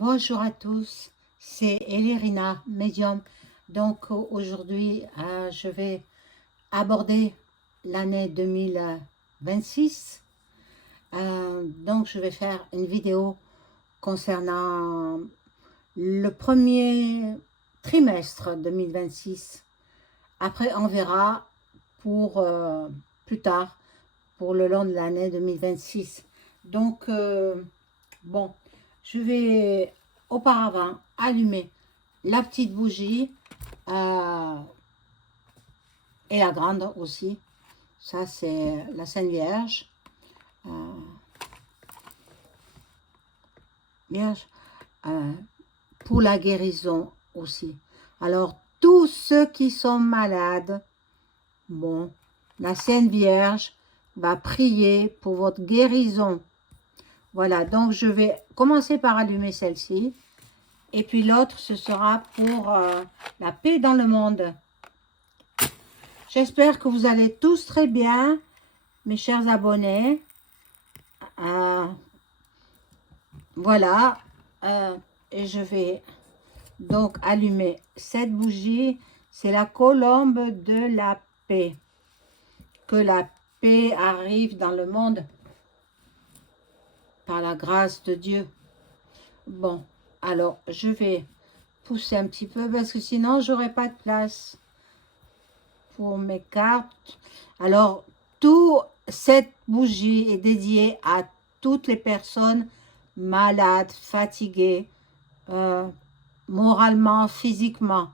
Bonjour à tous, c'est Elérina, médium. Donc aujourd'hui, je vais aborder l'année 2026. Donc je vais faire une vidéo concernant le premier trimestre 2026. Après, on verra pour plus tard, pour le long de l'année 2026. Donc, bon, je vais auparavant allumer la petite bougie euh, et la grande aussi. Ça, c'est la Sainte Vierge. Euh, Vierge pour la guérison aussi. Alors, tous ceux qui sont malades, bon, la Sainte Vierge va prier pour votre guérison. Voilà, donc je vais commencer par allumer celle-ci. Et puis l'autre, ce sera pour la paix dans le monde. J'espère que vous allez tous très bien, mes chers abonnés. Voilà. Et je vais donc allumer cette bougie. C'est la colombe de la paix. Que la paix arrive dans le monde par la grâce de Dieu. Bon, alors je vais pousser un petit peu parce que sinon j'aurai pas de place pour mes cartes. Alors, toute cette bougie est dédiée à toutes les personnes malades, fatiguées, moralement, physiquement.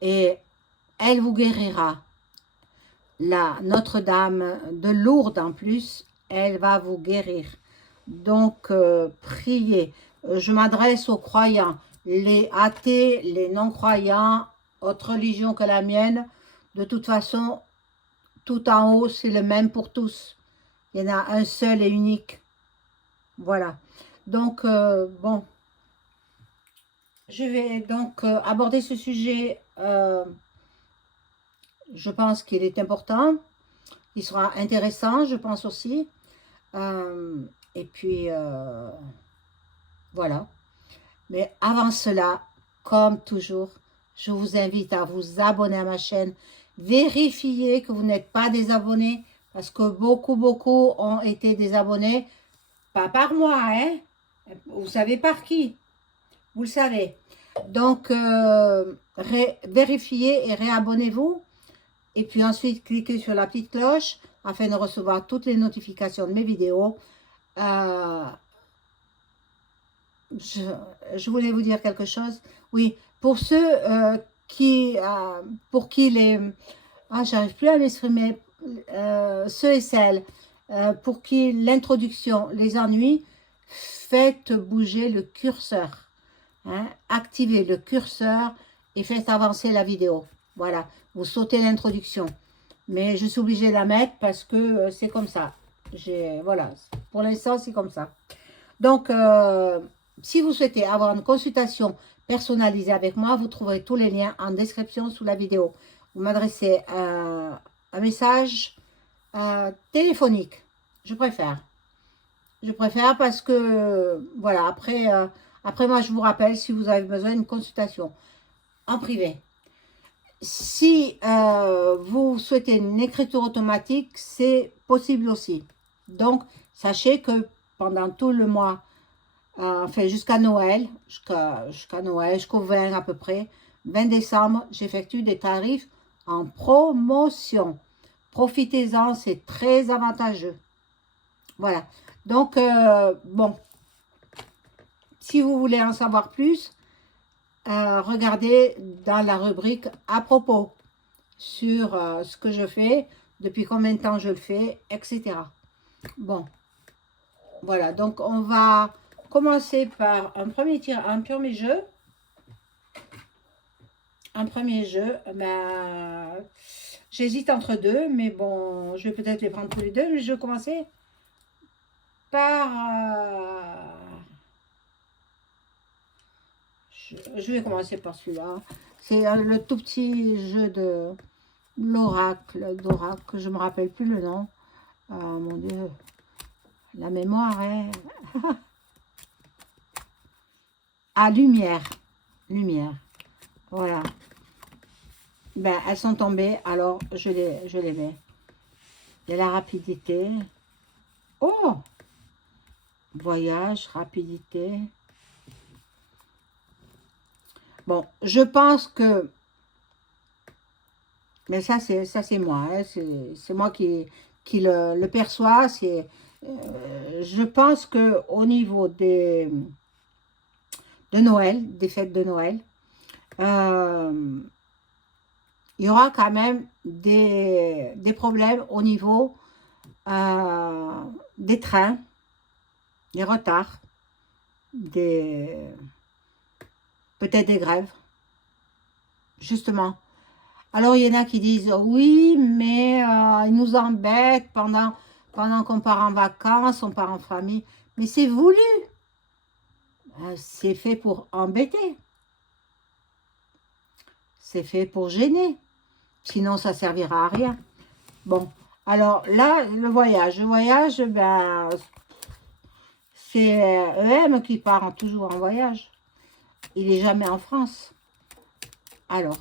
Et elle vous guérira. La Notre-Dame de Lourdes en plus, elle va vous guérir. Donc, priez. Je m'adresse aux croyants, les athées, les non-croyants, autre religion que la mienne. De toute façon, tout en haut, c'est le même pour tous. Il y en a un seul et unique. Voilà. Donc, bon, je vais donc aborder ce sujet. Je pense qu'il est important. Il sera intéressant, je pense aussi. Et puis, voilà. Mais avant cela, comme toujours, je vous invite à vous abonner à ma chaîne. Vérifiez que vous n'êtes pas désabonné, parce que beaucoup ont été désabonnés. Pas par moi, hein. Vous savez par qui? Vous le savez. Donc, vérifiez et réabonnez-vous. Et puis ensuite, cliquez sur la petite cloche afin de recevoir toutes les notifications de mes vidéos. Je voulais vous dire quelque chose. Oui, pour ceux pour qui les... Ah, j'arrive plus à m'exprimer. Ceux et celles pour qui l'introduction les ennuie, faites bouger le curseur. Hein, activez le curseur et faites avancer la vidéo. Voilà, vous sautez l'introduction. Mais je suis obligée de la mettre parce que c'est comme ça. Voilà, pour l'instant, c'est comme ça. Donc, si vous souhaitez avoir une consultation personnalisée avec moi, vous trouverez tous les liens en description sous la vidéo. Vous m'adressez un message téléphonique. Je préfère. Je préfère parce que, voilà, après moi, je vous rappelle si vous avez besoin d'une consultation en privé. Si vous souhaitez une écriture automatique, c'est possible aussi. Donc, sachez que pendant tout le mois, enfin jusqu'à Noël, jusqu'à Noël, jusqu'au 20 à peu près, 20 décembre, j'effectue des tarifs en promotion. Profitez-en, c'est très avantageux. Voilà. Donc, bon, si vous voulez en savoir plus, regardez dans la rubrique à propos sur ce que je fais, depuis combien de temps je le fais, etc. Bon, voilà. Donc, on va commencer par un premier jeu. Un premier jeu, ben, j'hésite entre deux, mais bon, je vais peut-être les prendre tous les deux, mais je vais commencer par... je vais commencer par celui-là. C'est le tout petit jeu de l'oracle, d'oracle, je ne me rappelle plus le nom. Mon Dieu, la mémoire, hein. Ah, lumière. Lumière. Voilà. Ben, elles sont tombées, alors je les mets. Il y a la rapidité. Oh! Voyage, rapidité. Bon, je pense que... Mais ça, c'est moi. Hein, c'est moi qui le perçois. Je pense que au niveau de Noël, des fêtes de Noël, euh, il y aura quand même des problèmes au niveau des trains, des retards, peut-être des grèves, justement. Alors, il y en a qui disent, oui, mais ils nous embêtent pendant qu'on part en vacances, on part en famille. Mais c'est voulu. C'est fait pour embêter. C'est fait pour gêner. Sinon, ça servira à rien. Bon, alors là, le voyage. Le voyage, ben, c'est EM qui part toujours en voyage. Il n'est jamais en France. Alors,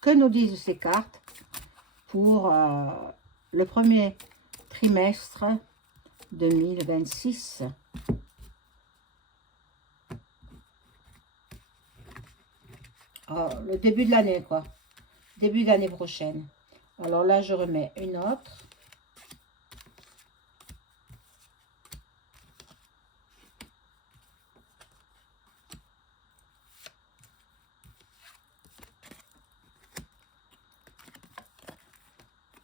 que nous disent ces cartes pour le premier trimestre 2026? Oh, le début de l'année, quoi. Début d'année prochaine. Alors là, je remets une autre.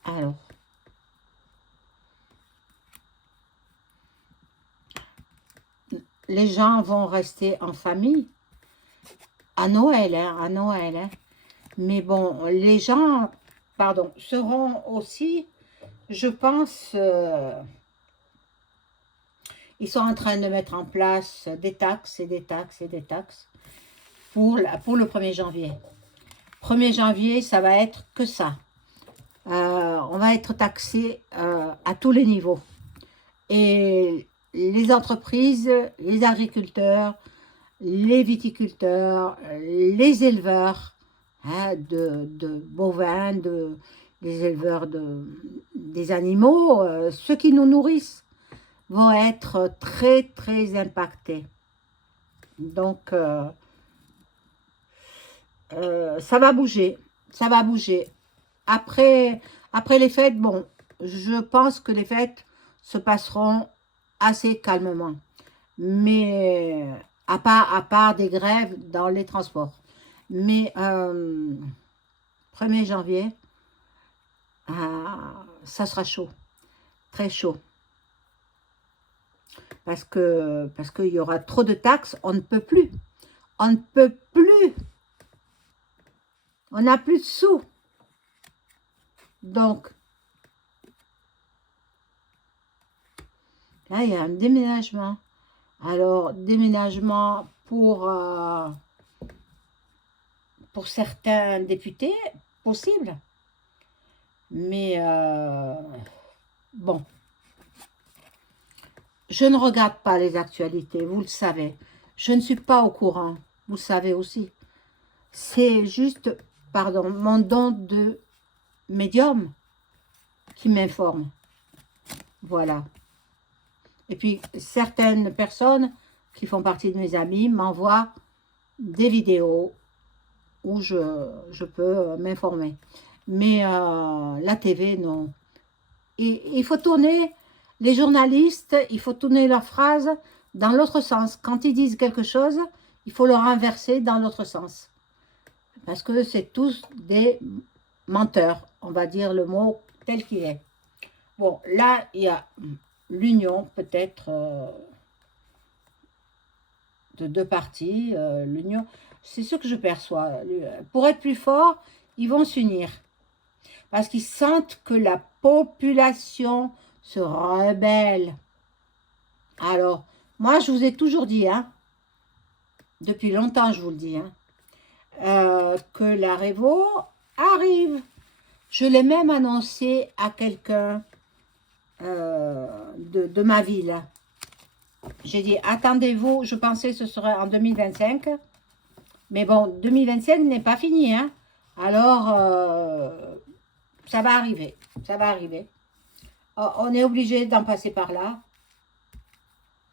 Alors. Les gens vont rester en famille à Noël, hein, à Noël. Hein. Mais bon, les gens, pardon, seront aussi, je pense, ils sont en train de mettre en place des taxes et des taxes et des taxes pour le 1er janvier. 1er janvier, ça va être que ça. On va être taxé à tous les niveaux. Et les entreprises, les agriculteurs, les viticulteurs, les éleveurs hein, de bovins, les éleveurs des animaux, ceux qui nous nourrissent, vont être très, très impactés. Donc, ça va bouger. Ça va bouger. Après les fêtes, bon, je pense que les fêtes se passeront assez calmement. Mais à part des grèves dans les transports. Mais 1er janvier, ça sera chaud. Très chaud. Parce qu'il y aura trop de taxes, on ne peut plus. On ne peut plus. On n'a plus de sous. Donc, là, il y a un déménagement. Alors, déménagement pour certains députés, possible. Mais, bon. Je ne regarde pas les actualités, vous le savez. Je ne suis pas au courant, vous le savez aussi. C'est juste, pardon, mon don de médium qui m'informe. Voilà. Et puis, certaines personnes qui font partie de mes amis m'envoient des vidéos où je peux m'informer. Mais la TV, non. Et il faut tourner, les journalistes, il faut tourner leurs phrases dans l'autre sens. Quand ils disent quelque chose, il faut le renverser dans l'autre sens. Parce que c'est tous des menteurs. On va dire le mot tel qu'il est. Bon, là, il y a l'union, peut-être, de deux parties. L'union, c'est ce que je perçois. Pour être plus fort, ils vont s'unir. Parce qu'ils sentent que la population se rebelle. Alors, moi, je vous ai toujours dit, hein, depuis longtemps, je vous le dis, hein, que la Révo arrive. Je l'ai même annoncé à quelqu'un de ma ville. J'ai dit, attendez-vous, je pensais que ce serait en 2025. Mais bon, 2025 n'est pas fini, hein. Alors, ça va arriver. Ça va arriver. On est obligé d'en passer par là.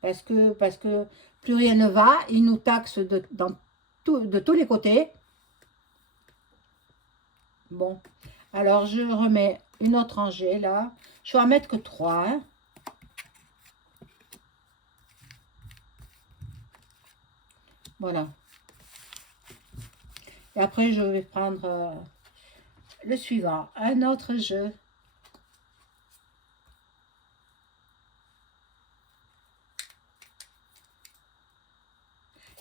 Parce que plus rien ne va. Ils nous taxent de tous les côtés. Bon. Alors, je remets une autre rangée, là. Je vais en mettre que 3, hein. Voilà. Et après, je vais prendre le suivant. Un autre jeu.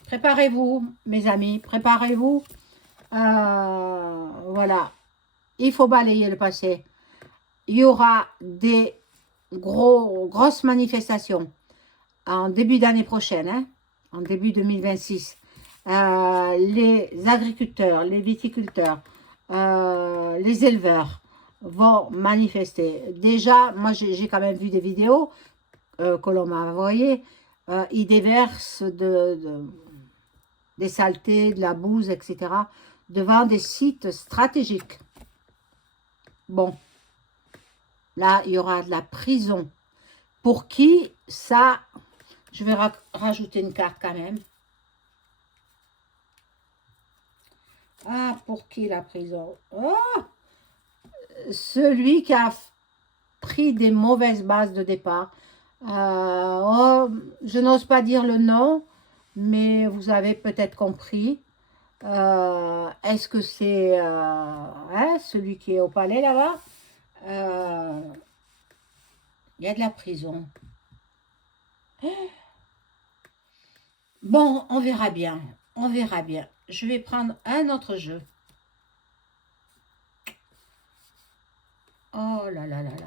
Préparez-vous, mes amis. Préparez-vous. Voilà. Il faut balayer le passé. Il y aura des grosses manifestations en début d'année prochaine, hein, en début 2026. Les agriculteurs, les viticulteurs, les éleveurs vont manifester. Déjà, moi j'ai quand même vu des vidéos que l'on m'a envoyées. Ils déversent des saletés, de la bouse, etc. devant des sites stratégiques. Bon, là, il y aura de la prison. Pour qui, ça, je vais rajouter une carte quand même. Ah, pour qui la prison? Oh, celui qui a pris des mauvaises bases de départ. Oh, je n'ose pas dire le nom, mais vous avez peut-être compris. Est-ce que c'est hein, celui qui est au palais là-bas? Il y a de la prison. Bon, on verra bien. On verra bien. Je vais prendre un autre jeu. Oh là là là là.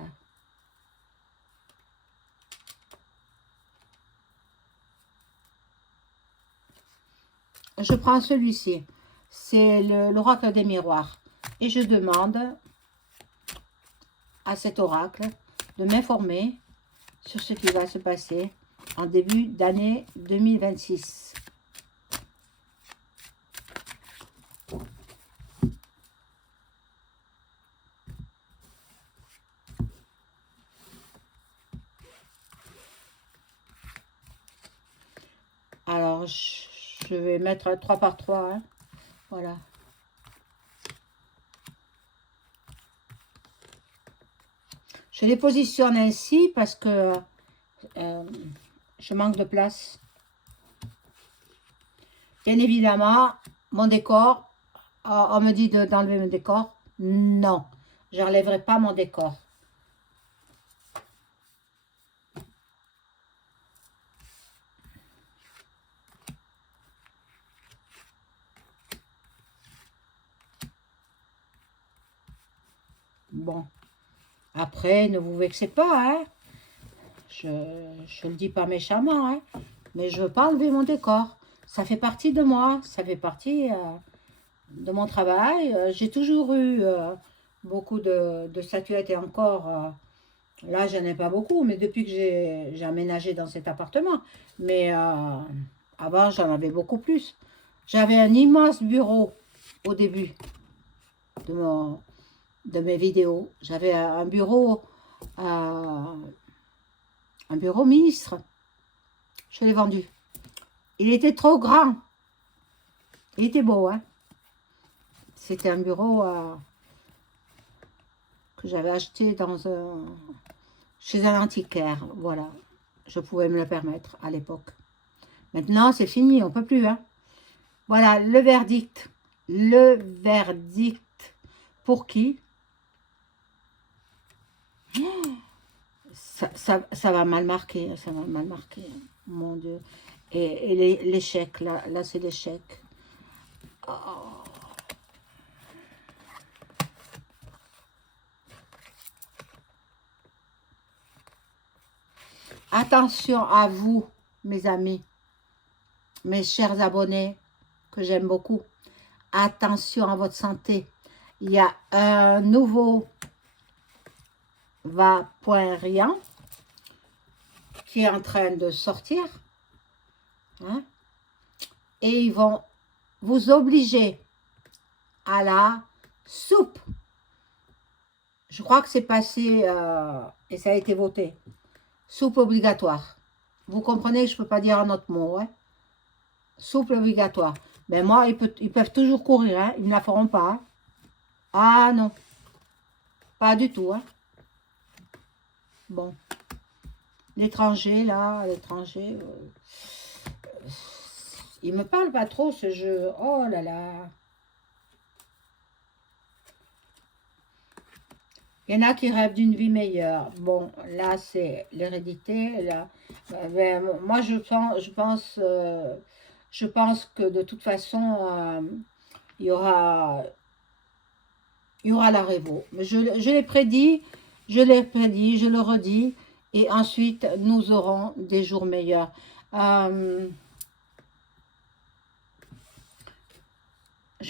Je prends celui-ci. C'est l'oracle des miroirs. Et je demande à cet oracle de m'informer sur ce qui va se passer en début d'année 2026. Alors, je vais mettre 3 par 3. Hein. Voilà. Je les positionne ainsi parce que je manque de place. Bien évidemment, mon décor, on me dit d'enlever mon décor. Non, je n'enlèverai pas mon décor. Bon, après, ne vous vexez pas, hein. Je ne le dis pas méchamment, hein. Mais je ne veux pas enlever mon décor. Ça fait partie de moi, ça fait partie de mon travail. J'ai toujours eu beaucoup de statuettes et encore, là, j'en ai pas beaucoup, mais depuis que j'ai aménagé dans cet appartement. Mais avant, j'en avais beaucoup plus. J'avais un immense bureau au début de mes vidéos. J'avais un bureau ministre. Je l'ai vendu. Il était trop grand. Il était beau, hein. C'était un bureau que j'avais acheté chez un antiquaire. Voilà. Je pouvais me le permettre à l'époque. Maintenant, c'est fini. On ne peut plus, hein. Voilà, le verdict. Le verdict. Pour qui? Ça va mal marquer. Ça va mal marquer. Mon Dieu. Et l'échec, là c'est l'échec. Oh. Attention à vous, mes amis, mes chers abonnés, que j'aime beaucoup. Attention à votre santé. Il y a un nouveau va.rien qui est en train de sortir. Hein, et ils vont vous obliger à la soupe. Je crois que c'est passé et ça a été voté. Soupe obligatoire. Vous comprenez que je ne peux pas dire un autre mot. Hein? Soupe obligatoire. Mais moi, ils peuvent toujours courir. Hein? Ils ne la feront pas. Hein? Ah non. Pas du tout. Hein? Bon. L'étranger, là, l'étranger... il me parle pas trop, ce jeu. Oh là là. Il y en a qui rêvent d'une vie meilleure. Bon, là, c'est l'hérédité. Là, ben, moi, je pense que de toute façon, il y aura la révo. Je l'ai prédit, je le redis. Et ensuite, nous aurons des jours meilleurs. Je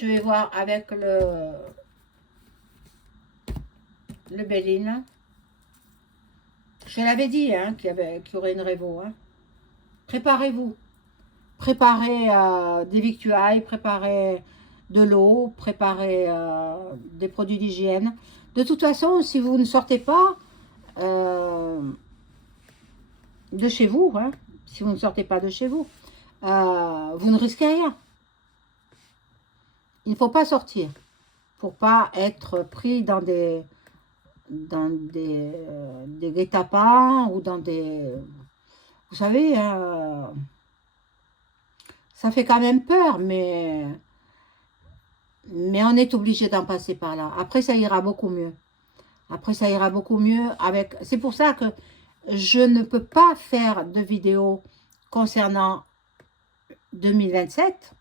vais voir avec le Béline. Je l'avais dit hein, qu'il y aurait une révo. Hein. Préparez-vous. Préparez des victuailles, préparez de l'eau, préparez des produits d'hygiène. De toute façon, si vous ne sortez pas de chez vous, hein, si vous ne sortez pas de chez vous, vous ne risquez rien. Il ne faut pas sortir pour pas être pris dans des guet-apens ou dans des... Vous savez, ça fait quand même peur, mais on est obligé d'en passer par là. Après, ça ira beaucoup mieux. Après, ça ira beaucoup mieux avec... C'est pour ça que je ne peux pas faire de vidéo concernant 2027.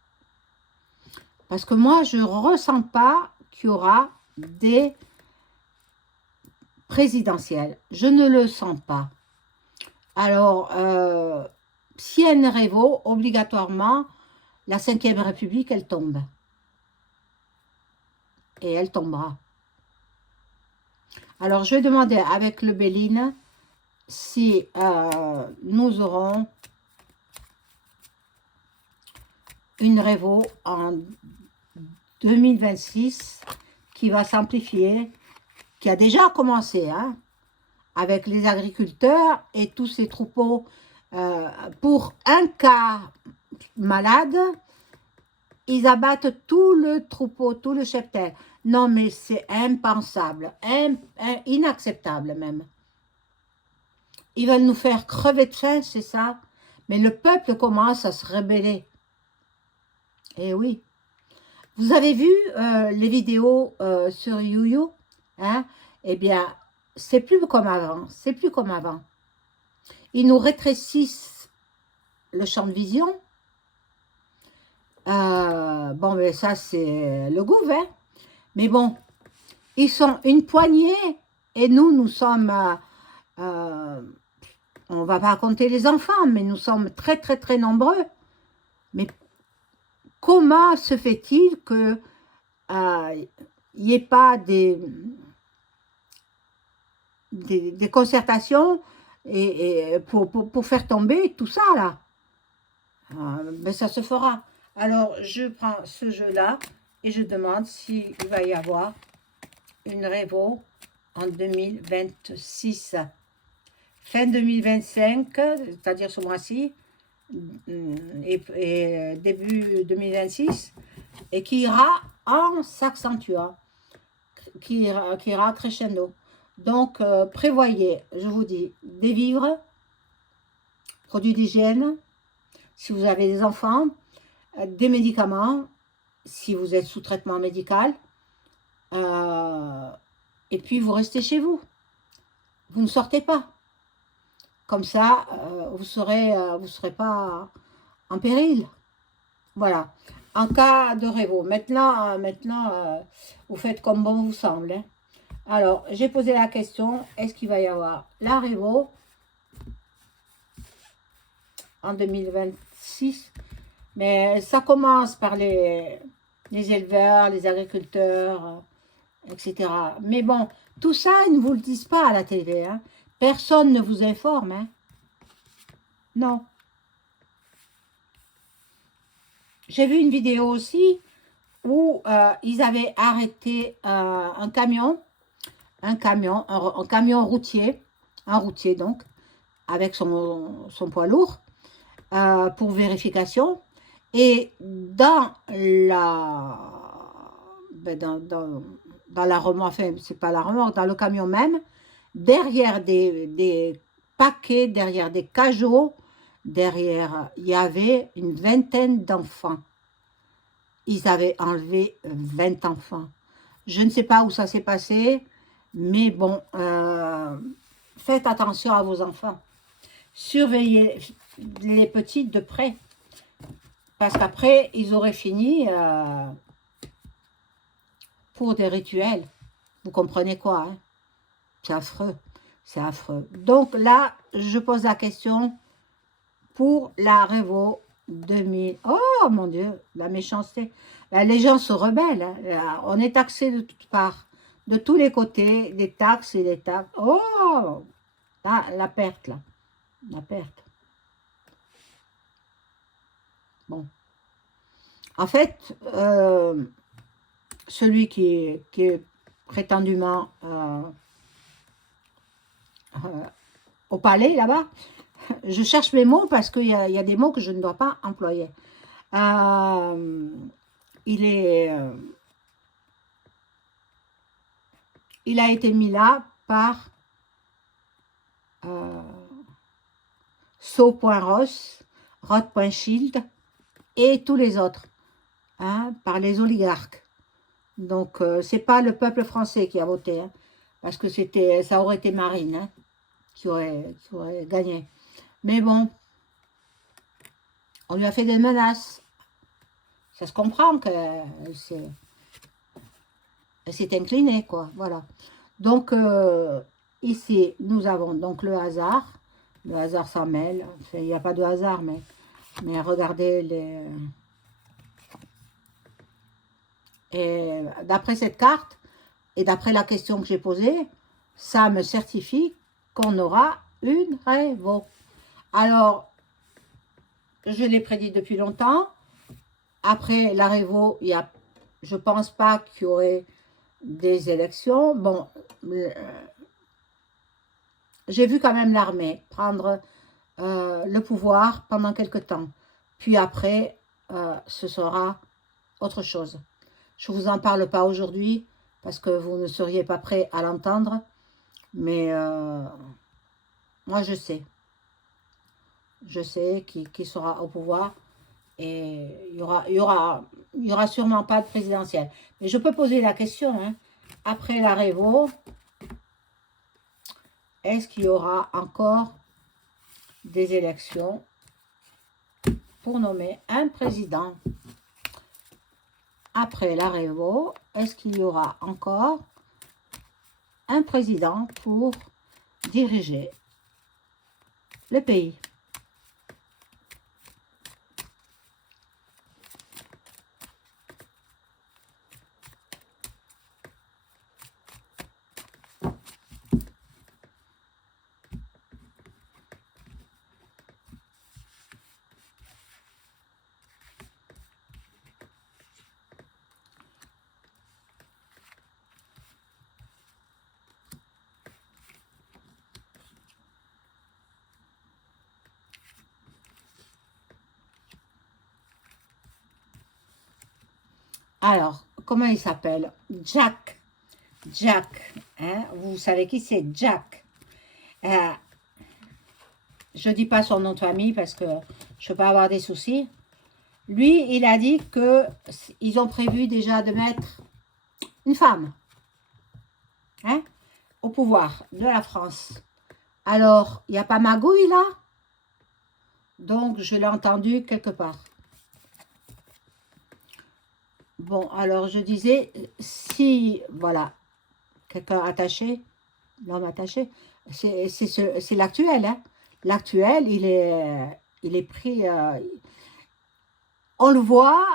Parce que moi, je ne ressens pas qu'il y aura des présidentielles. Je ne le sens pas. Alors, si elle ne révaut, obligatoirement, la 5e République, elle tombe. Et elle tombera. Alors, je vais demander avec le Béline si nous aurons une révo en 2026 qui va s'amplifier, qui a déjà commencé, hein, avec les agriculteurs et tous ces troupeaux. Pour un cas malade, ils abattent tout le troupeau, tout le cheptel. Non, mais c'est impensable, inacceptable même. Ils veulent nous faire crever de faim, c'est ça. Mais le peuple commence à se rebeller. Eh oui. Vous avez vu les vidéos sur YouYou, hein? Eh bien, c'est plus comme avant. C'est plus comme avant. Ils nous rétrécissent le champ de vision. Bon, mais ça, c'est le gouvernement. Mais bon, ils sont une poignée et nous sommes... on va pas compter les enfants, mais nous sommes très, très, très nombreux. Mais comment se fait-il que n'y ait pas des concertations et pour faire tomber tout ça, là? Mais ça se fera. Alors, je prends ce jeu-là et je demande s'il va y avoir une révo en 2026. Fin 2025, c'est-à-dire ce mois-ci, et début 2026, et qui ira en s'accentuant, qui ira crescendo. Donc, prévoyez, je vous dis, des vivres, produits d'hygiène, si vous avez des enfants, des médicaments, si vous êtes sous traitement médical, et puis vous restez chez vous. Vous ne sortez pas. Comme ça, vous ne serez pas en péril. Voilà. En cas de révo. Maintenant, vous faites comme bon vous semble. Hein. Alors, j'ai posé la question, est-ce qu'il va y avoir la révo en 2026? Mais ça commence par les éleveurs, les agriculteurs, etc. Mais bon, tout ça, ils ne vous le disent pas à la télé. Hein. Personne ne vous informe. Hein. Non. J'ai vu une vidéo aussi où ils avaient arrêté un camion routier, un routier donc, avec son poids lourd, pour vérification. Et ben dans la remorque, enfin, c'est pas la remorque, dans le camion même, derrière des paquets, derrière des cajots, derrière, il y avait une vingtaine d'enfants. Ils avaient enlevé 20 enfants. Je ne sais pas où ça s'est passé, mais bon, faites attention à vos enfants. Surveillez les petites de près. Parce qu'après, ils auraient fini pour des rituels. Vous comprenez quoi, hein? C'est affreux. C'est affreux. Donc là, je pose la question pour la Révo 2000. Oh mon Dieu, la méchanceté. Là, les gens se rebellent. Hein. Là, on est taxé de toutes parts, de tous les côtés, des taxes et des taxes. Oh, là, la perte, là. La perte. Bon. En fait, celui qui est prétendument au palais, là-bas, je cherche mes mots parce qu'il y a des mots que je ne dois pas employer. Il a été mis là par So.Ross, Rod.Shield et tous les autres, hein, par les oligarques. Donc, c'est pas le peuple français qui a voté, hein, parce que ça aurait été Marine hein, qui aurait gagné. Mais bon, on lui a fait des menaces. Ça se comprend qu'elle s'est inclinée, quoi. Voilà. Donc, ici, nous avons donc le hasard. Le hasard s'en mêle. Enfin, il n'y a pas de hasard, mais regardez les... Et d'après cette carte, et d'après la question que j'ai posée, ça me certifie qu'on aura une Révo. Alors, je l'ai prédit depuis longtemps. Après la Révo, je ne pense pas qu'il y aurait des élections. Bon, j'ai vu quand même l'armée prendre le pouvoir pendant quelque temps. Puis après, ce sera autre chose. Je ne vous en parle pas aujourd'hui parce que vous ne seriez pas prêt à l'entendre. Mais moi, je sais. Je sais qui sera au pouvoir. Et il y aura sûrement pas de présidentielle. Mais je peux poser la question, hein. Après la Révo, est-ce qu'il y aura encore des élections pour nommer un président? Après la Révo, est-ce qu'il y aura encore un président pour diriger le pays? Alors, comment il s'appelle? Jack. Jack. Hein? Vous savez qui c'est? Jack. Je ne dis pas son nom de famille parce que je ne veux pas avoir des soucis. Lui, il a dit qu'ils ont prévu déjà de mettre une femme hein, au pouvoir de la France. Alors, il n'y a pas magouille là? Donc, je l'ai entendu quelque part. Bon, alors je disais, si, voilà, quelqu'un attaché, l'homme attaché, c'est l'actuel. Hein. L'actuel, il est pris, on le voit,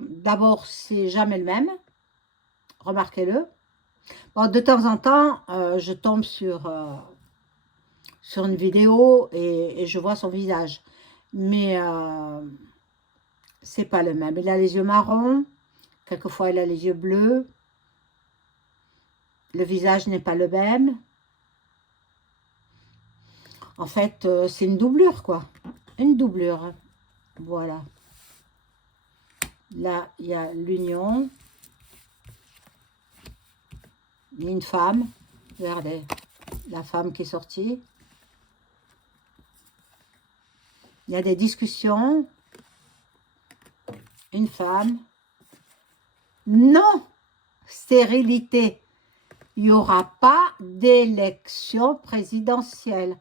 d'abord, c'est jamais le même, remarquez-le. Bon, de temps en temps, je tombe sur sur une vidéo et je vois son visage. Mais c'est pas le même. Il a les yeux marrons, quelquefois il a les yeux bleus. Le visage n'est pas le même. En fait, c'est une doublure, quoi. Une doublure. Voilà. Là, il y a l'union. Il y a une femme. Regardez, la femme qui est sortie. Il y a des discussions. Une femme. Non! Stérilité. Il n'y aura pas d'élection présidentielle.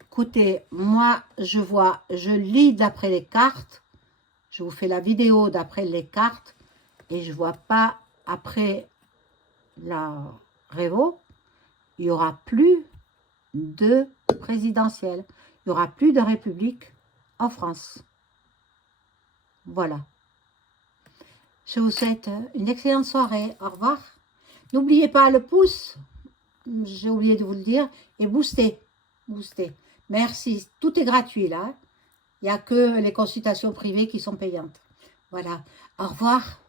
Écoutez, moi, je lis d'après les cartes. Je vous fais la vidéo d'après les cartes. Et je ne vois pas, après la Révo, il n'y aura plus de présidentielle. Il n'y aura plus de république en France. Voilà. Je vous souhaite une excellente soirée. Au revoir. N'oubliez pas le pouce. J'ai oublié de vous le dire. Et boostez. Boostez. Merci. Tout est gratuit là. Il n'y a que les consultations privées qui sont payantes. Voilà. Au revoir.